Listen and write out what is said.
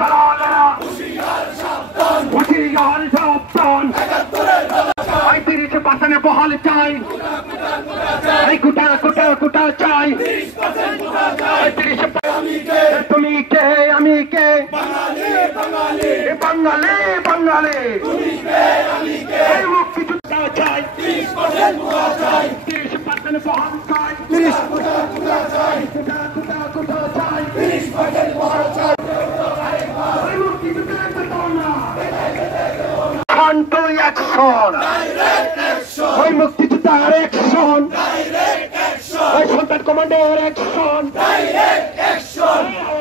দালালেরা হুঁশিয়ার সাবধান 35% বহাল চাই এই কুটা কুটা কুটা চাই তুমি কে আমি কে বাঙালি বাঙালি এই মুক্তিযোদ্ধা চাই 30% বহাল চাই 30% বহাল চাই 30% বহাল চাই to action! Direct action! ওই মুক্তিযোদ্ধার অ্যাকশন! Direct action! ওই সন্তান কমান্ডার অ্যাকশন! Direct action!